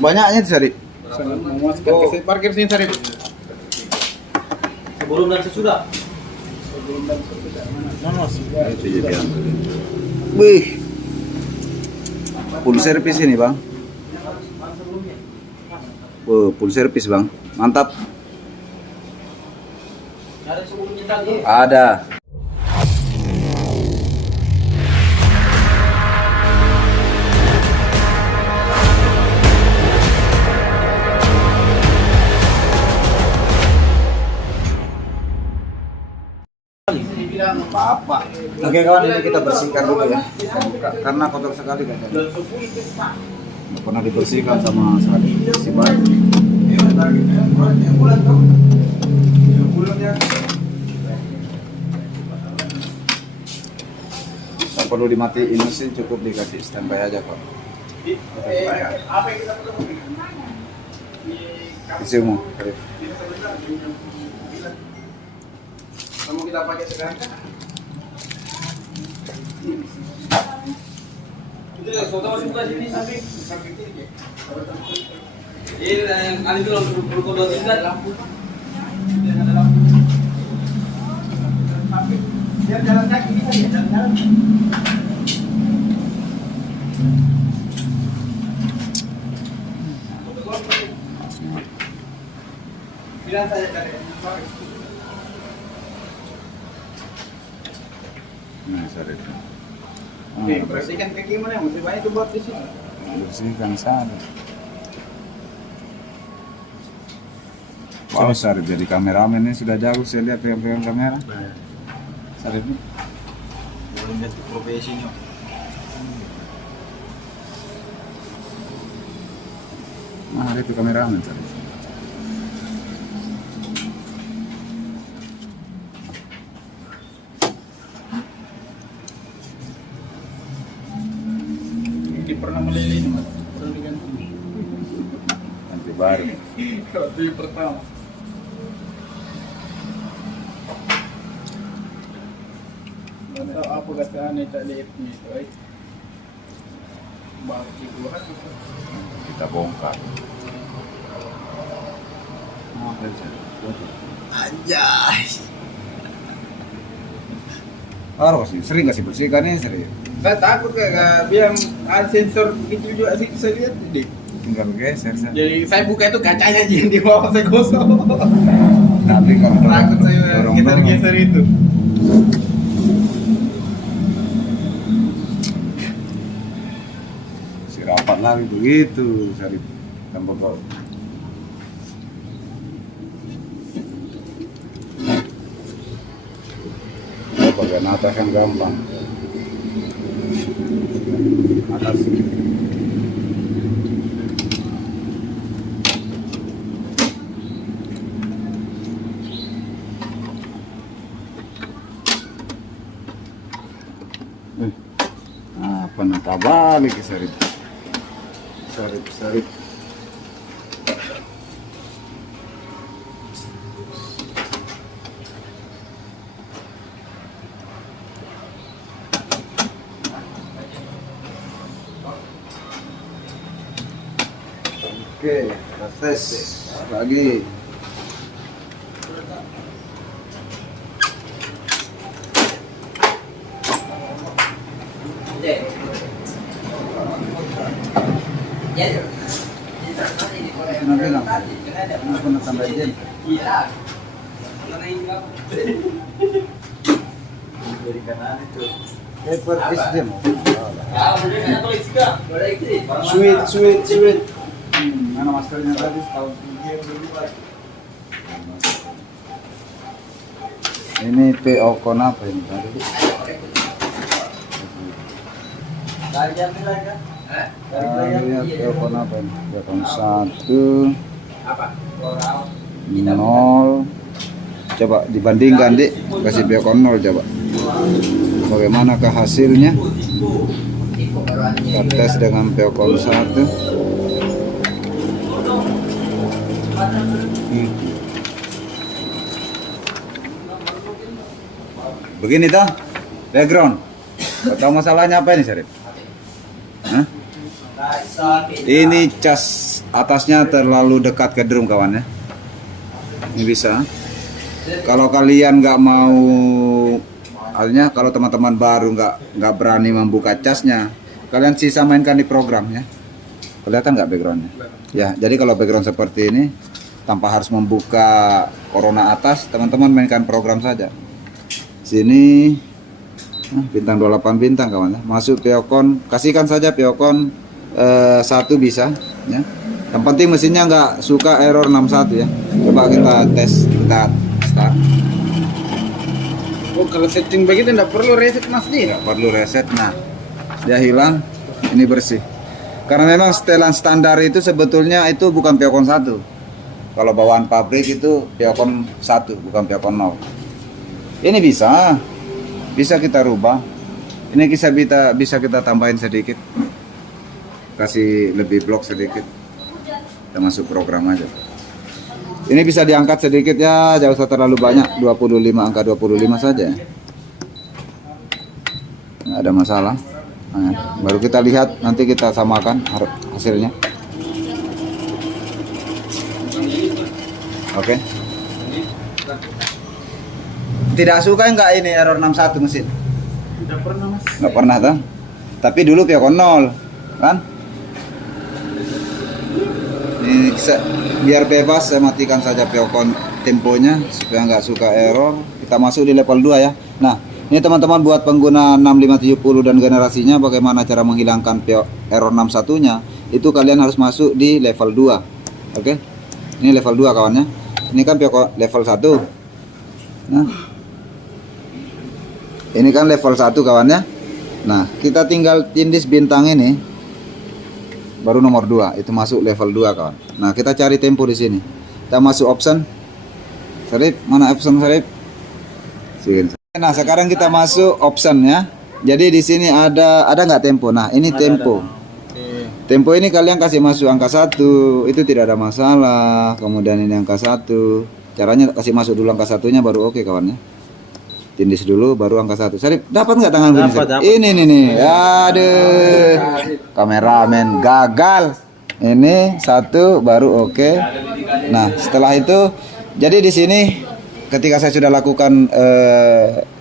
Banyaknya Sarip. Sangat memuaskan. Saya parkir sini Sarip. Sebelum dan sesudah. Sebelum dan sesudah mana? Itu jadi ambil. Wih. Full service ini, Bang. Full service, Bang. Mantap. Ada sebelumnya tadi. Ada. Apa-apa. Oke kawan, ini kita bersihkan dulu ya. Karena kotor sekali kan. Nggak pernah dibersihkan sama sekali. Si baik. Tak perlu dimatiin mesin, cukup dikasih standby aja kok. Isimu. Kamu kita pakai sekarang. Itu ya, soto masih buka sini sampai kiri. Ini kali itu berkodok juga lampu. Ada lampu. Dia jalan kaki bisa ya, jalan-jalan. Bilang saya cari. Nah, sorry. Oke, bersihkan kaki mana yang masih banyak tuh buat di sini. Bersihkan sana. Wow, Sarip jadi kameramen ini sudah jauh saya lihat pegang kamera. Sarip ini. Belum lihat profesinya. Nah, itu kameramen Sarip. Ini pernah meleleh ini mas, pernah diganti. Nanti baru. Kalau itu yang pertama. Nggak tahu apa kata aneh tak lihat ni tu, ay. Baru dibuat. Kita bongkar. Oh, Anjay. harus sih, sering kasih bersihkan ini sering. Nggak takut kagak, biar ada sensor gitu juga sih saya lihat deh. Tinggal geser saja. Jadi saya buka itu kacanya aja yang di bawah saya gosok. Nanti kalau Takut saya geser-geser itu. si rapat lagi begitu Sarip tanpa kau. Bagian atas yang gampang. Atas. Apa nak balik ke Sarip? Sarip. Oke, kita tes lagi. Kenapa nak tambah jen? Dari kanan itu. Paper is jam. Sweet. Mana masternya tadi tahun ini PO kon apa ini tadi? Lihat PO kon apa ini? PO kon 1 0. Coba dibandingkan Dik, kasih PO kon 0 coba. Bagaimanakah hasilnya? Kita tes dengan PO kon 1. Begini toh background. Gak tahu masalahnya apa ini Sarip? Hah? Ini cas atasnya terlalu dekat ke drum kawan ya. Ini bisa. Kalau kalian nggak mau, artinya kalau teman-teman baru nggak berani membuka casnya, kalian sisa mainkan di program ya. Kelihatan nggak backgroundnya? Ya, jadi kalau background seperti ini tanpa harus membuka corona atas, teman-teman mainkan program saja. Sini bintang 28 bintang kawan ya. Masuk Piocon, kasihkan saja Piocon 1 bisa ya. Yang penting mesinnya nggak suka error 61 ya. Coba kita tes, kita start. Oh, kalau setting begitu tidak perlu reset mas nih. Nggak perlu reset. Nah, dia hilang, ini bersih. Karena memang setelan standar itu sebetulnya itu bukan Piocon 1. Kalau bawaan pabrik itu Piocon 1, bukan Piocon 0. Ini bisa kita rubah. Ini bisa kita tambahin sedikit, kasih lebih blok sedikit. Kita masuk program aja. Ini bisa diangkat sedikit ya, jangan usah terlalu banyak. 25, angka 25 saja. Nggak ada masalah. Nah, baru kita lihat, nanti kita samakan hasilnya. Oke. Tidak suka nggak ini error 61 mesin? Tidak pernah mas. Nggak pernah tuh. Tapi dulu Piocon 0 kan? Ini biar bebas, saya matikan saja Piocon temponya supaya nggak suka error. Kita masuk di level 2 ya. Nah, ini teman-teman buat pengguna 6570 dan generasinya, bagaimana cara menghilangkan error 61-nya, itu kalian harus masuk di level 2. Oke. Ini level 2 kawannya. Ini kan Piocon level 1. Nah, ini kan level 1 kawannya. Nah, kita tinggal tindis bintang ini. Baru nomor 2, itu masuk level 2 kawan. Nah, kita cari tempo di sini. Kita masuk option. Serip, mana option serip? Sini. Nah, sekarang kita masuk option ya. Jadi di sini ada nggak tempo? Nah, ini tempo. Tempo ini kalian kasih masuk angka 1, itu tidak ada masalah. Kemudian ini angka 1. Caranya kasih masuk dulu angka 1-nya baru oke kawan ya. Tindis dulu baru angka 1. Sarip, dapat nggak tangan gue? Ini nih. Aduh. Kameramen gagal. Ini 1 baru oke. Nah, setelah itu jadi di sini ketika saya sudah lakukan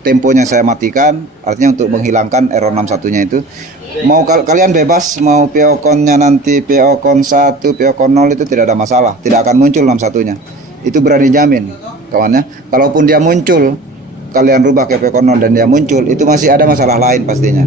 temponya saya matikan, artinya untuk menghilangkan error 61-nya itu. Mau kalian bebas mau Pioconnya nanti Piocon 1, Piocon 0 itu tidak ada masalah, tidak akan muncul 61-nya. Itu berani jamin kawannya. Kalaupun dia muncul, kalian rubah ke Piocon 0 dan dia muncul, itu masih ada masalah lain pastinya.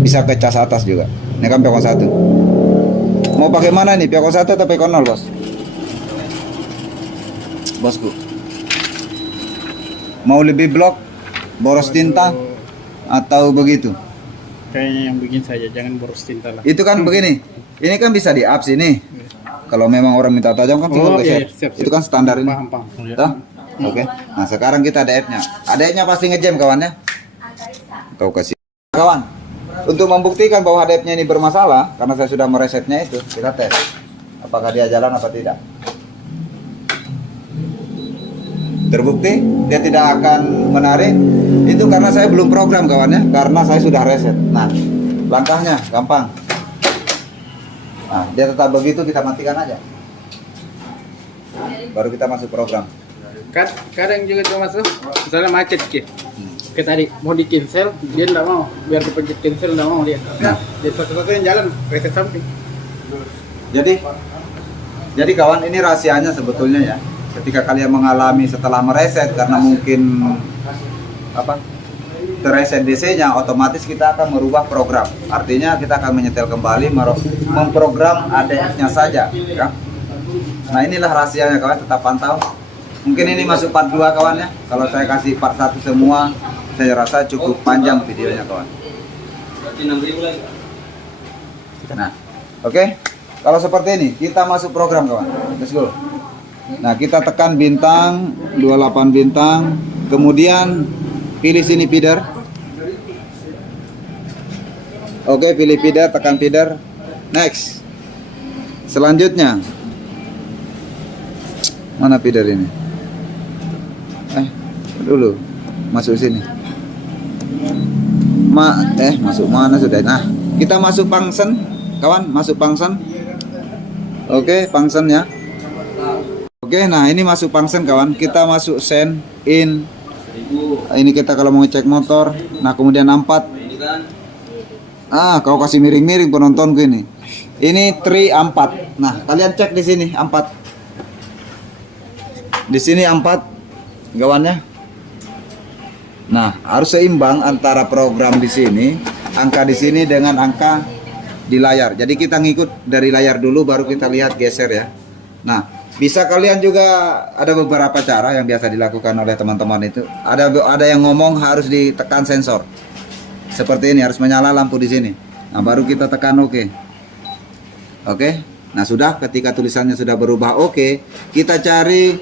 Bisa ke cas atas juga. Ini kan Piocon 1. Mau pakai mana nih? Piocon 1 atau Piocon 0, Bos? Bosku. Mau lebih blok, boros tinta atau begitu? Kayaknya yang bikin saja, jangan boros tinta lah. Itu kan begini. Ini kan bisa di up sini. Kalau memang orang minta tajam kan tinggal geser. siap. Itu kan standar ini. Paham. Toh? Oke. Nah, sekarang kita ada app-nya. Ada app-nya pasti ngejam kawannya. Kau kasih. Kawan, untuk membuktikan bahwa HDF-nya ini bermasalah, karena saya sudah meresetnya itu, kita tes. Apakah dia jalan apa tidak. Terbukti dia tidak akan menarik. Itu karena saya belum program kawannya, karena saya sudah reset. Nah, langkahnya gampang. Nah, dia tetap begitu, kita matikan aja. Baru kita masuk program. Kadang juga tuh mas, misalnya macet Ki. Kayak tadi mau di cancel, dia nggak mau. Biar dipencet cancel nggak mau dia. Nah. Jadi satu-satunya jalan reset samping. Jadi kawan, ini rahasianya sebetulnya ya. Ketika kalian mengalami setelah mereset karena mungkin terreset DC-nya, otomatis kita akan merubah program. Artinya kita akan menyetel kembali, memprogram ADF-nya saja ya. Nah, inilah rahasianya kawan, tetap pantau. Mungkin ini masuk part 2 kawan ya. Kalau saya kasih part 1 semua, saya rasa cukup panjang videonya kawan. Nah, oke. Kalau seperti ini, kita masuk program kawan. Let's go. Nah, kita tekan bintang 28 bintang, kemudian pilih sini feeder. Oke, pilih feeder, tekan feeder. Next. Selanjutnya, mana feeder ini? Dulu masuk sini. Masuk mana sudah? Nah, kita masuk function. kawan, masuk function. Oke, function ya. Oke, nah ini masuk function kawan. Kita masuk send in. Ini kita kalau mau ngecek motor. Nah, kemudian 4. Kau kasih miring-miring penontonku ini. Ini 3 4. Nah, kalian cek di sini 4. Di sini 4 gawannya. Nah, harus seimbang antara program di sini, angka di sini dengan angka di layar. Jadi kita ngikut dari layar dulu baru kita lihat geser ya. Nah, bisa kalian juga ada beberapa cara yang biasa dilakukan oleh teman-teman itu. Ada yang ngomong harus ditekan sensor. Seperti ini harus menyala lampu di sini. Nah, baru kita tekan oke. Oke. Nah, sudah ketika tulisannya sudah berubah oke, kita cari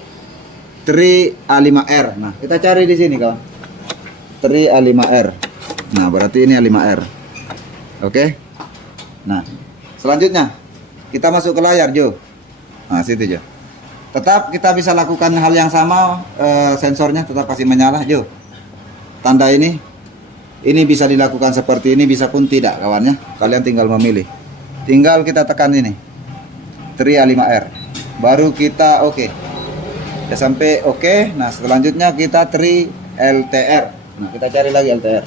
3A5R. Nah, kita cari di sini kawan. 3A5R. Nah, berarti ini A5R. Oke. Nah, selanjutnya kita masuk ke layar, Jo. Nah, situ, Jo. Tetap kita bisa lakukan hal yang sama, sensornya tetap kasih menyala, Jo. Tanda ini bisa dilakukan seperti ini, bisa pun tidak, kawannya. Kalian tinggal memilih. Tinggal kita tekan ini. 3A5R. Baru kita oke. Ya sampai oke. Nah, selanjutnya kita 3LTR. Nah, kita cari lagi LTR.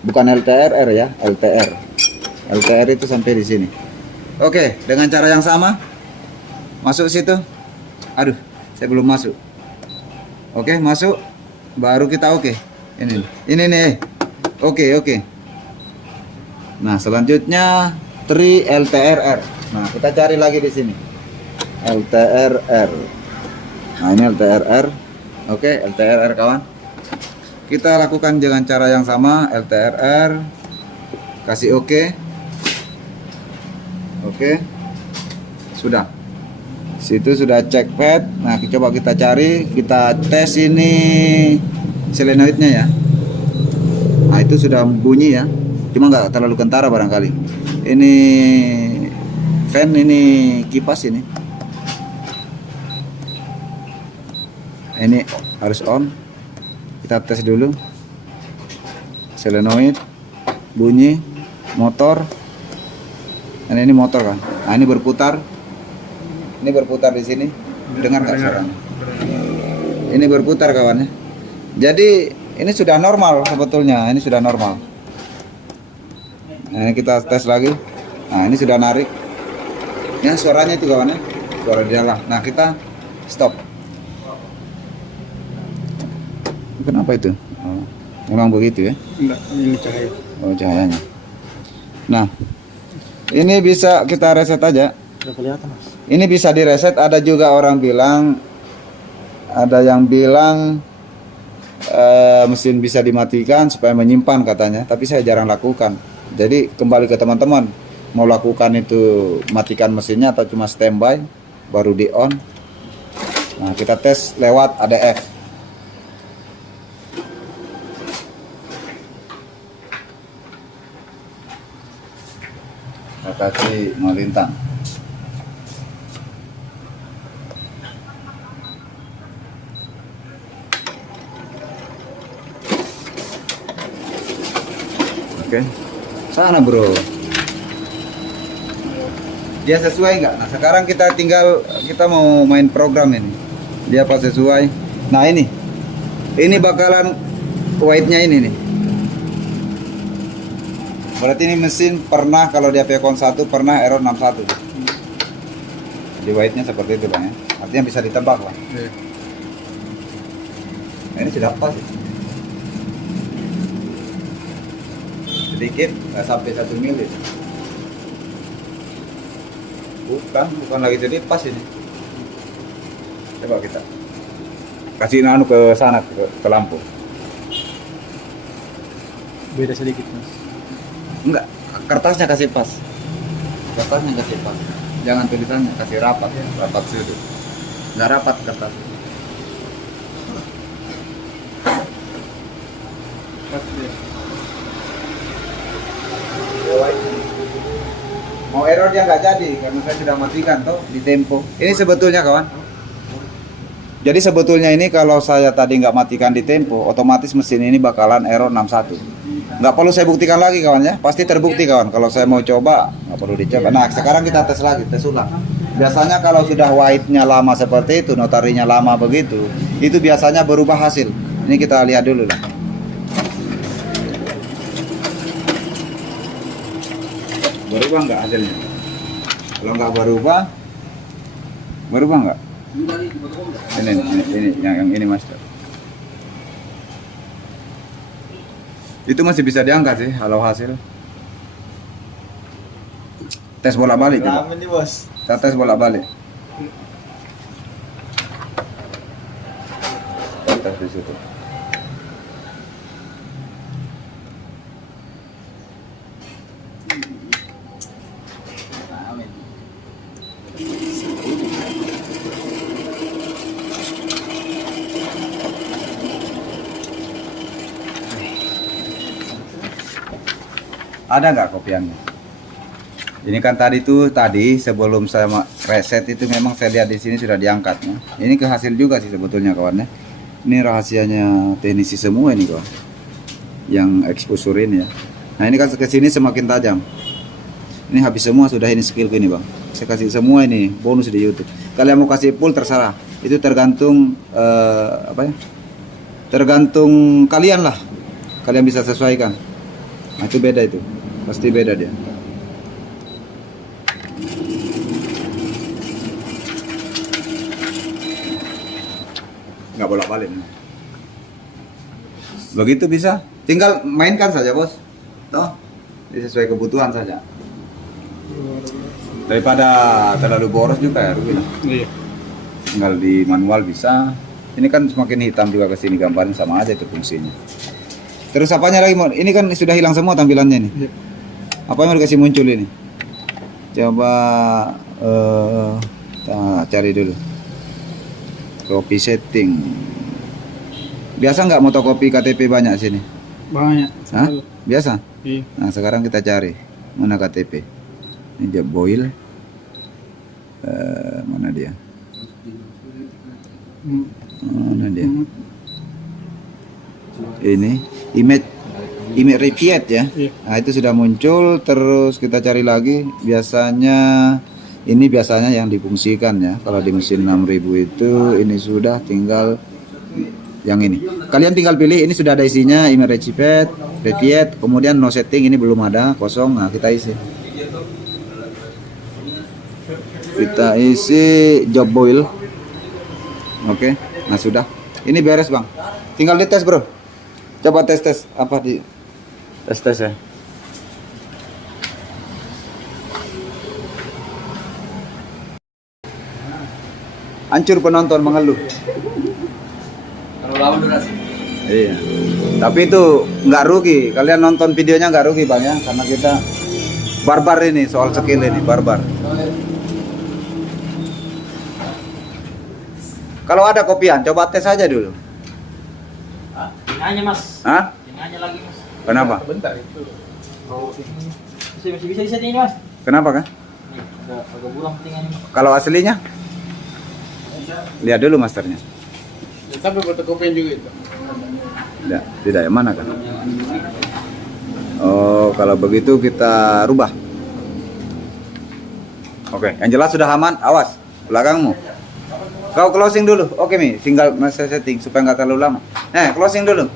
Bukan LTRR ya, LTR. LTR itu sampai di sini. Oke, dengan cara yang sama. Masuk situ. Aduh, saya belum masuk. Oke, masuk. Baru kita oke. Ini nih. Oke. Nah, selanjutnya 3LTRR. Nah, kita cari lagi di sini. LTRR. Nah, ini LTRR. Oke, LTRR kawan. Kita lakukan dengan cara yang sama, LTRR. Kasih oke. Oke. Sudah. Situ sudah cek pad. Nah, coba kita cari, kita tes ini solenoidnya ya. Nah, itu sudah bunyi ya. Cuma nggak terlalu kentara barangkali. Ini fan, ini kipas ini. Ini harus on. Kita tes dulu. Solenoid, bunyi, motor. Dan ini motor kan. Nah, ini berputar. Ini berputar di sini. Dengar nggak suaranya? Ini berputar kawannya. Jadi ini sudah normal sebetulnya. Ini sudah normal. Nah, ini kita tes lagi. Nah, ini sudah narik. Ya, suaranya itu kawannya. Suara di dalam. Nah, kita stop. Kenapa itu? Oh, memang begitu ya? Enggak, ini cahaya. Oh, cahayanya. Nah, ini bisa kita reset aja. Udah kelihatan, Mas. Ini bisa direset. Ada juga orang bilang, ada yang bilang mesin bisa dimatikan supaya menyimpan katanya. Tapi saya jarang lakukan. Jadi kembali ke teman-teman, mau lakukan itu matikan mesinnya atau cuma standby baru di on. Nah, kita tes lewat ADF. Kasih melintang. Oke, sana bro. Dia sesuai nggak? Nah, sekarang kita tinggal kita mau main program ini. Dia pas sesuai. Nah, ini bakalan white-nya ini nih. Berarti ini mesin pernah kalau dia Pecon 1 pernah error 61. Di white-nya seperti itu Bang ya. Artinya bisa ditebak lah. Iya. Nah, ini sudah pas. Sedikit nggak sampai 1 mili. Bukan lagi jadi pas ini. Coba kita kasih anu ke sana ke lampu. Beda sedikit, Mas. Enggak, kertasnya kasih pas. Kertasnya kasih pas. Jangan tulisannya kasih rapat, rapat sudut. Enggak rapat kertas. Pas dia. Mau error dia nggak jadi karena saya sudah matikan toh di tempo. Ini sebetulnya kawan. Jadi sebetulnya ini kalau saya tadi nggak matikan di tempo, otomatis mesin ini bakalan error 61. Nggak perlu saya buktikan lagi kawan ya, pasti terbukti kawan. Kalau saya mau coba nggak perlu dicoba. Nah sekarang kita tes lagi, tes ulang. Biasanya kalau sudah white-nya lama seperti itu, notarinya lama begitu, itu biasanya berubah hasil. Ini kita lihat dulu lah. Berubah nggak hasilnya? Kalau nggak berubah nggak? Ini yang ini master. Itu masih bisa diangkat sih, kalau hasil. Tes bolak-balik coba. Ramen nih bos. Kita tes bolak-balik. Tes di situ. Ada nggak kopiannya? Ini kan tadi sebelum saya reset itu memang saya lihat di sini sudah diangkat. Ya. Ini kehasil juga sih sebetulnya kawan ya. Ini rahasianya teknisi semua ini kawan. Yang exposure ini ya. Nah ini kan ke sini semakin tajam. Ini habis semua sudah ini skillku ini bang. Saya kasih semua ini bonus di YouTube. Kalian mau kasih full terserah. Itu tergantung apa ya? Tergantung kalian lah. Kalian bisa sesuaikan. Nah, itu beda itu. Pasti beda dia. Nggak bolak-balik. Begitu bisa. Tinggal mainkan saja bos. Toh, sesuai kebutuhan saja. Daripada terlalu boros juga ya rugi lah. Iya. Tinggal di manual bisa. Ini kan semakin hitam juga ke sini gambarnya sama aja itu fungsinya. Terus apanya lagi mau? Ini kan sudah hilang semua tampilannya nih. Iya. Apa yang mau dikasih muncul ini? Coba kita cari dulu. Copy setting. Biasa nggak motokopi KTP banyak sini? Banyak. Hah? Biasa? Iya. Nah sekarang kita cari mana KTP. Ini dia boil. Mana dia? Mana dia? Ini image reviet ya. Iya. Nah itu sudah muncul. Terus kita cari lagi. Biasanya ini yang difungsikan ya. Kalau di mesin 6000 itu ini sudah tinggal yang ini. Kalian tinggal pilih. Ini sudah ada isinya image reviet. Kemudian no setting ini belum ada kosong. Nah kita isi. Kita isi job boil. Oke. Nah sudah. Ini beres bang. Tinggal dites bro. Coba tes apa di tes ya. Hancur penonton mengeluh. Terlalu lama durasi. Iya. Tapi itu nggak rugi. Kalian nonton videonya nggak rugi bang ya, karena kita barbar ini soal skill ini barbar. Kalau ada kopian, coba tes aja dulu. Tengahnya mas. Hah? Tengahnya lagi mas. Kenapa? Bentar itu. Masih bisa disetting mas. Kenapa kan? Nih, agak buram tengahnya mas. Kalau aslinya? Lihat dulu masternya. Tapi fotokopian juga itu. Tidak yang mana kan? Oh, kalau begitu kita rubah. Oke, yang jelas sudah aman. Awas, belakangmu. Kau closing dulu. Oke Mi, tinggal masa setting supaya nggak terlalu lama. Closing dulu.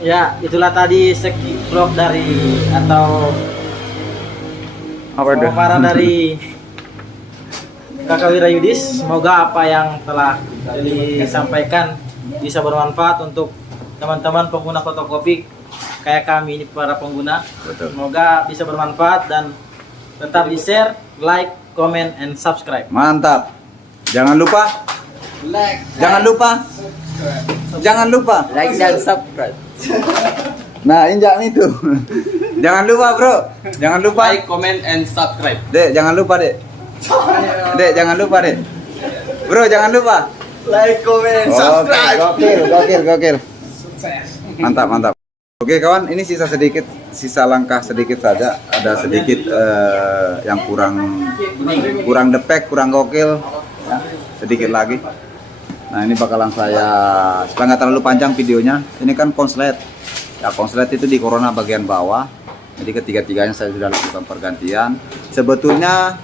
Ya, itulah tadi vlog dari atau Apa itu? wawancara dari Kakak Wirayudis. Semoga apa yang telah disampaikan bisa bermanfaat untuk teman-teman pengguna fotokopi kayak kami ini para pengguna. Betul. Semoga bisa bermanfaat dan tetap di share, like, comment, and subscribe. Mantap. Jangan lupa. Jangan lupa. Like dan subscribe. Nah, injak itu. Jangan lupa, Bro. Jangan lupa. Like, comment, and subscribe. Dek, jangan lupa, Dek. Dek, jangan lupa, Dek. Bro, jangan lupa. Like, comment, Oke, gokil. Mantap. Oke, kawan, ini sisa langkah sedikit saja. Ada sedikit yang kurang depek, kurang gokil. Ya, sedikit lagi. Nah, ini bakalan saya supaya nggak terlalu panjang videonya. Ini kan konslet. Ya, konslet itu di corona bagian bawah. Jadi ketiga-tiganya saya sudah lakukan pergantian. Sebetulnya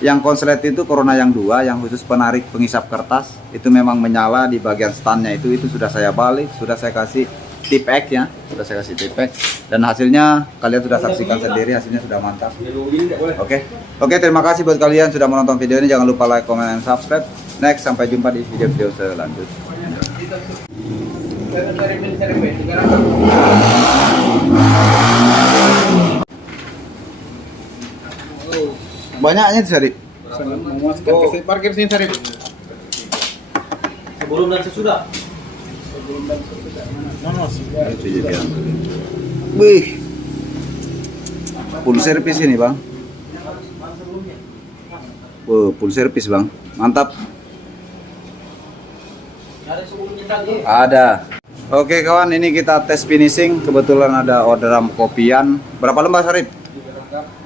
yang konslet itu corona yang 2, yang khusus penarik pengisap kertas, itu memang menyala di bagian standnya itu sudah saya balik, sudah saya kasih tip X ya, sudah saya kasih tip X, dan hasilnya kalian sudah saksikan sendiri, hasilnya sudah mantap. Oke, terima kasih buat kalian sudah menonton video ini. Jangan lupa like, comment, dan subscribe. Next, sampai jumpa di video-video selanjutnya. Banyaknya Sarip. Memuaskan ke parkir sini Sarip. Sebelum dan sesudah. Wih, full service ini bang. Full service bang, mantap. Ada sebelumnya lagi. Ada. Oke kawan, ini kita tes finishing. Kebetulan ada orderan kopian. Berapa lembar Sarip?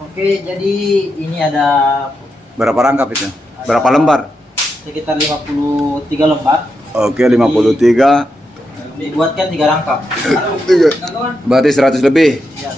Oke, jadi ini ada Berapa rangkap itu? Berapa lembar? sekitar 53 lembar. Oke, 53. Dibuatkan 3 rangkap. Berarti 100 lebih. Ya,